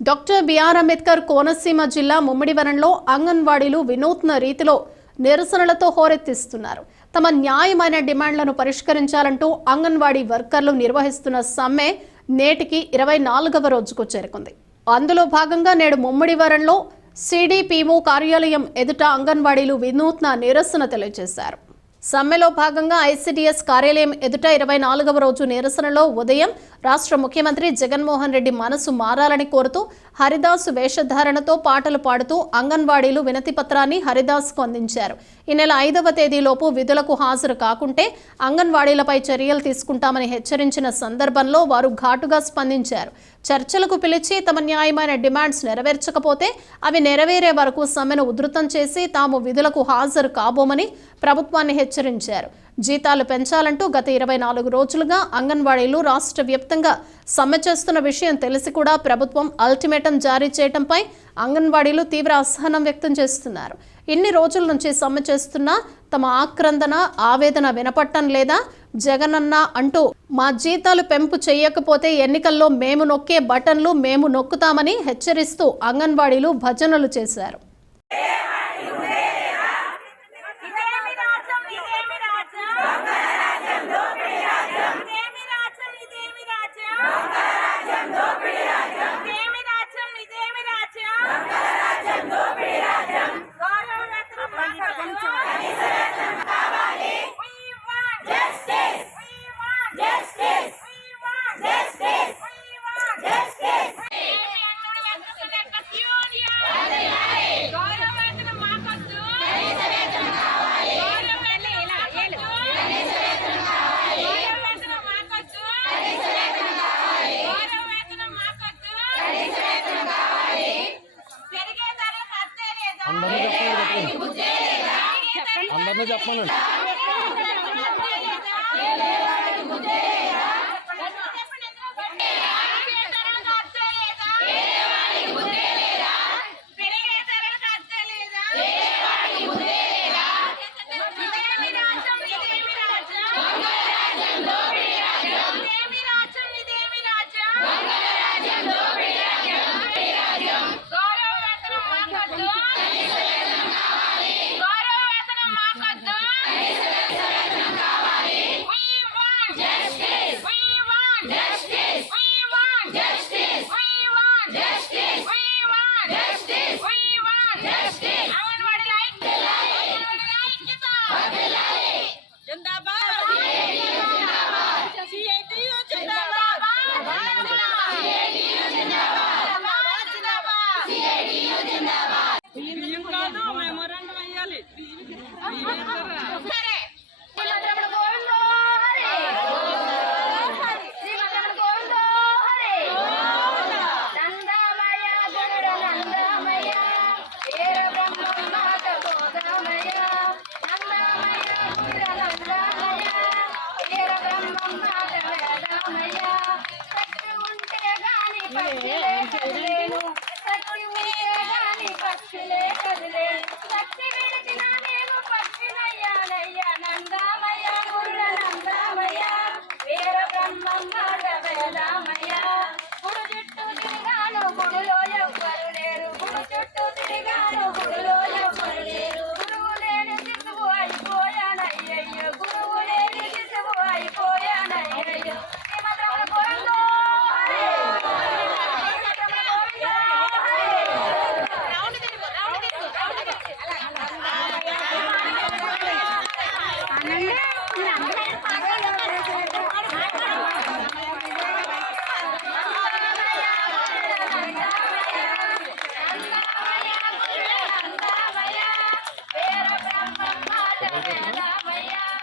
Doctor BR Ambedkar Konaseema జిల్లా ముమ్మిడివరంలో అంగన్వాడీలు వినూత్న రీతిలో నిరసనలతో హోరెత్తిస్తున్నారు. తమ న్యాయమైన డిమాండ్లను పరిష్కరించాలంటూ అంగన్వాడీ వర్కర్లు నిర్వహిస్తున్న సమ్మె నేటికి ఇరవై నాలుగవ రోజుకు చేరుకుంది. అందులో భాగంగా నేడు ముమ్మిడివరంలో సిడిపిఓ కార్యాలయం ఎదుట అంగన్వాడీలు వినూత్న నిరసన తెలియజేశారు. సమ్మెలో భాగంగా ఐసిడిఎస్ కార్యాలయం ఎదుట ఇరవై నాలుగవ రోజు నిరసనలో ఉదయం రాష్ట్ర ముఖ్యమంత్రి జగన్మోహన్ రెడ్డి మనసు మారాలని కోరుతూ హరిదాస్ వేషధారణతో పాటలు పాడుతూ అంగన్వాడీలు వినతి పత్రాన్ని హరిదాస్కు అందించారు. ఈ నెల ఐదవ తేదీలోపు విధులకు హాజరు కాకుంటే అంగన్వాడీలపై చర్యలు తీసుకుంటామని హెచ్చరించిన సందర్భంలో వారు ఘాటుగా స్పందించారు. చర్చలకు పిలిచి తమ న్యాయమైన డిమాండ్స్ నెరవేర్చకపోతే అవి నెరవేరే వరకు సమ్మెను ఉధృతం చేసి తాము విధులకు హాజరు కాబోమని ప్రభుత్వాన్ని హెచ్చరించారు. జీతాలు పెంచాలంటూ గత ఇరవై నాలుగు రోజులుగా అంగన్వాడీలు రాష్ట్ర వ్యాప్తంగా సమ్మె చేస్తున్న విషయం తెలిసి కూడా ప్రభుత్వం అల్టిమేటం జారీ చేయడంపై అంగన్వాడీలు తీవ్ర అసహనం వ్యక్తం చేస్తున్నారు. ఇన్ని రోజుల నుంచి సమ్మె చేస్తున్నా తమ ఆక్రందన ఆవేదన వినపట్టం లేదా జగనన్న అంటూ మా జీతాలు పెంపు చేయకపోతే ఎన్నికల్లో మేము నొక్కే బటన్లు మేము నొక్కుతామని హెచ్చరిస్తూ అంగన్వాడీలు భజనలు చేశారు. అందరినీ చెప్పమనండి. Dad. Adelante. 大呀大